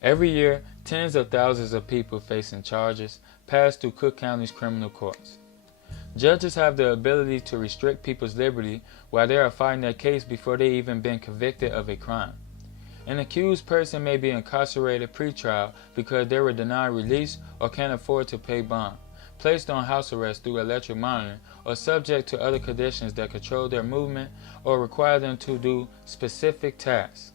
Every year, tens of thousands of people facing charges pass through Cook County's criminal courts. Judges have the ability to restrict people's liberty while they are fighting their case before they even been convicted of a crime. An accused person may be incarcerated pretrial because they were denied release or can't afford to pay bond, placed on house arrest through electric monitoring, or subject to other conditions that control their movement or require them to do specific tasks.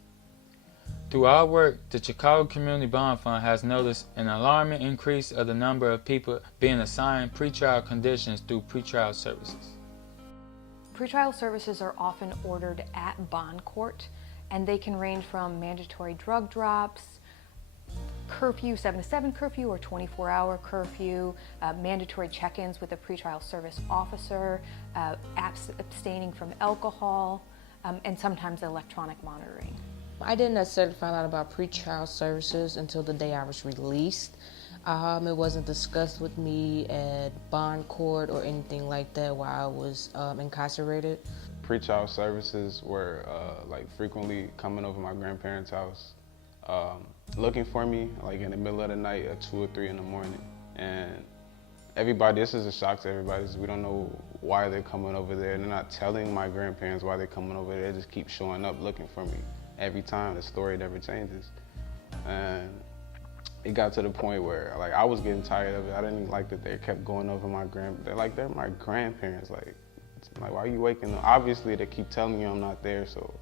Through our work, the Chicago Community Bond Fund has noticed an alarming increase of the number of people being assigned pretrial conditions through pretrial services. Pretrial services are often ordered at bond court, and they can range from mandatory drug drops, curfew, 7 to 7 curfew or 24-hour curfew, mandatory check-ins with a pretrial service officer, abstaining from alcohol, and sometimes electronic monitoring. I didn't necessarily find out about pretrial services until the day I was released. It wasn't discussed with me at bond court or anything like that while I was incarcerated. Pretrial services were like frequently coming over my grandparents' house, looking for me like in the middle of the night at 2 or 3 in the morning. And everybody, this is a shock to everybody. We don't know why they're coming over there. They're not telling my grandparents why they're coming over there. They just keep showing up looking for me. Every time, the story never changes. And it got to the point where like I was getting tired of it. I didn't like that they kept going over they're my grandparents. Like why are you waking them? Obviously they keep telling you I'm not there, so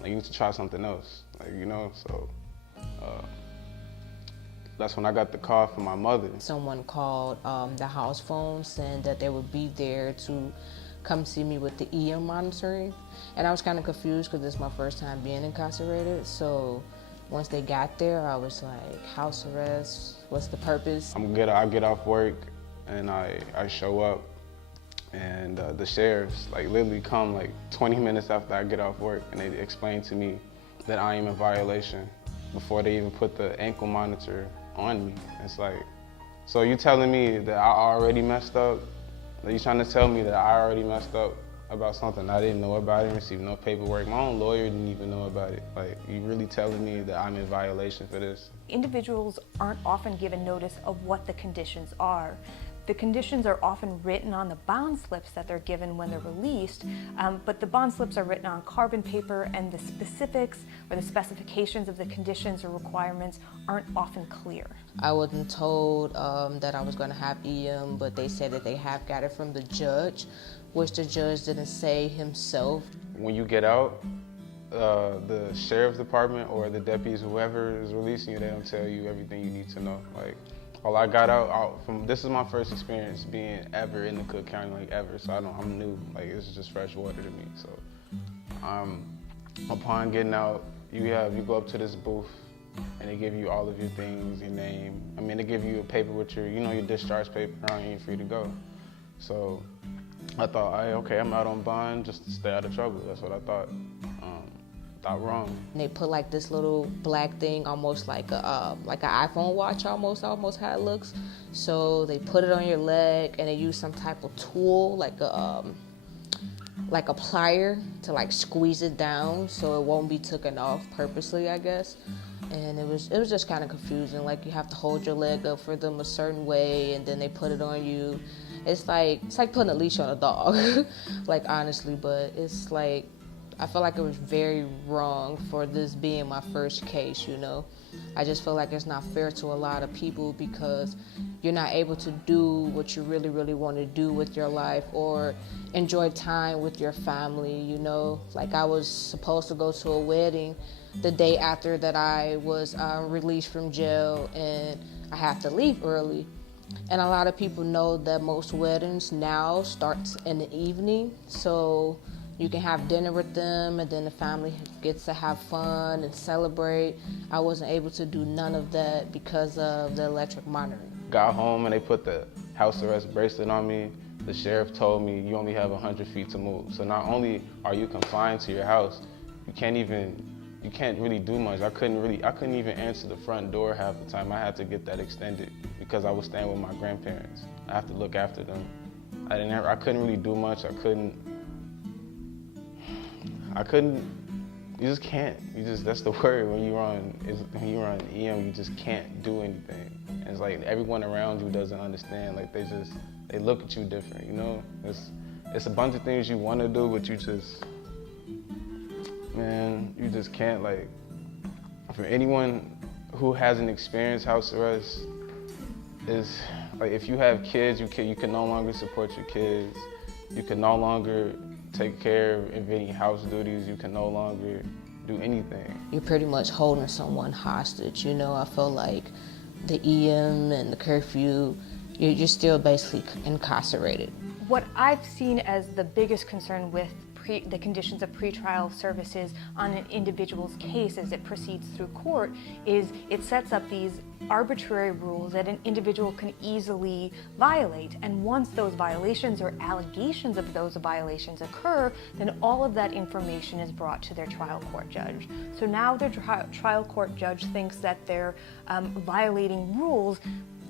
like, you need to try something else. Like, you know, so that's when I got the call from my mother. Someone called the house phone saying that they would be there to come see me with the EM monitoring. And I was kind of confused because this is my first time being incarcerated. So once they got there, I was like, house arrest, what's the purpose? I get off work and I show up, and the sheriffs like literally come like 20 minutes after I get off work, and they explain to me that I am in violation before they even put the ankle monitor on me. It's like, so you telling me that I already messed up? Are you trying to tell me that I already messed up about something I didn't know about? I didn't receive no paperwork. My own lawyer didn't even know about it. Like, you really telling me that I'm in violation for this? Individuals aren't often given notice of what the conditions are. The conditions are often written on the bond slips that they're given when they're released, but the bond slips are written on carbon paper, and the specifics or the specifications of the conditions or requirements aren't often clear. I wasn't told that I was going to have EM, but they said that they have got it from the judge, which the judge didn't say himself. When you get out, the sheriff's department or the deputies, whoever is releasing you, they don't tell you everything you need to know. Like, all I got out from, this is my first experience being ever in the Cook County, like ever, so I'm new, like this is just fresh water to me. So upon getting out, you go up to this booth and they give you all of your things, your name. I mean, they give you a paper with your, your discharge paper on you, you're free to go. So I thought, okay, I'm out on bond just to stay out of trouble. That's what I thought. Thought wrong. They put like this little black thing, almost like an iPhone watch, almost how it looks. So they put it on your leg, and they use some type of tool, like a plier, to like squeeze it down so it won't be taken off purposely, I guess. And it was just kind of confusing. Like, you have to hold your leg up for them a certain way, and then they put it on you. It's like putting a leash on a dog, like, honestly. But it's like, I feel like it was very wrong for this being my first case, I just feel like it's not fair to a lot of people because you're not able to do what you really, really want to do with your life or enjoy time with your family, Like, I was supposed to go to a wedding the day after that I was released from jail, and I have to leave early. And a lot of people know that most weddings now start in the evening, so you can have dinner with them, and then the family gets to have fun and celebrate. I wasn't able to do none of that because of the electric monitoring. Got home and they put the house arrest bracelet on me. The sheriff told me you only have 100 feet to move. So not only are you confined to your house, you can't really do much. I couldn't even answer the front door half the time. I had to get that extended because I was staying with my grandparents. I have to look after them. I couldn't really do much. I couldn't you just can't. That's the word. When you're on EM, you just can't do anything. And it's like everyone around you doesn't understand. Like they look at you different, you know? It's a bunch of things you want to do, but you just can't. Like, for anyone who hasn't experienced house arrest, is like, if you have kids, you can no longer support your kids. You can no longer take care of any house duties. You can no longer do anything. You're pretty much holding someone hostage. You know, I feel like the EM and the curfew, you're still basically incarcerated. What I've seen as the biggest concern with the conditions of pretrial services on an individual's case as it proceeds through court is it sets up these arbitrary rules that an individual can easily violate. And once those violations or allegations of those violations occur, then all of that information is brought to their trial court judge. So now their trial court judge thinks that they're violating rules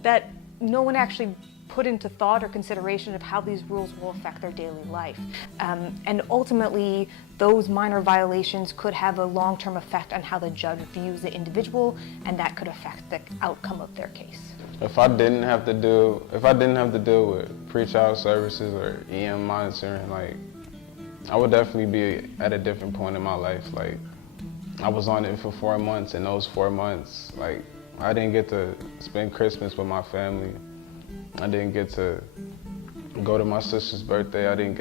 that no one actually put into thought or consideration of how these rules will affect their daily life. And ultimately, those minor violations could have a long-term effect on how the judge views the individual, and that could affect the outcome of their case. If I didn't have to deal with pretrial services or EM monitoring, like, I would definitely be at a different point in my life. Like, I was on it for 4 months, and those 4 months, like, I didn't get to spend Christmas with my family. I didn't get to go to my sister's birthday. I didn't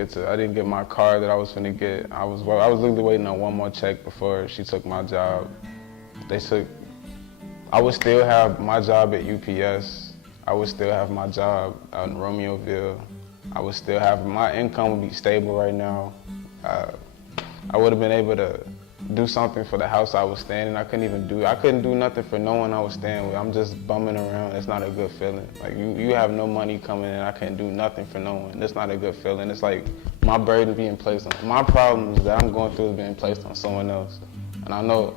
get my car that I was finna get. I was literally waiting on one more check before she took my job. I would still have my job at UPS. I would still have my job out in Romeoville. I would still have, my income would be stable right now. I would have been able to do something for the house I was staying in. I couldn't do nothing for no one I was staying with. I'm just bumming around. It's not a good feeling. Like, you have no money coming in. I can't do nothing for no one. That's not a good feeling. It's like my burden being placed on, my problems that I'm going through is being placed on someone else. And I know,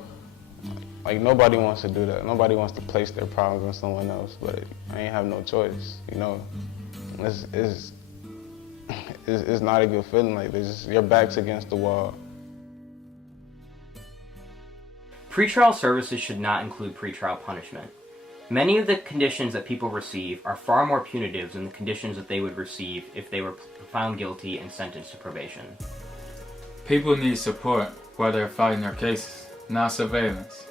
like, nobody wants to do that. Nobody wants to place their problems on someone else, but I ain't have no choice, you know? It's not a good feeling. Like, your back's against the wall. Pretrial services should not include pretrial punishment. Many of the conditions that people receive are far more punitive than the conditions that they would receive if they were found guilty and sentenced to probation. People need support while they're fighting their cases, not surveillance.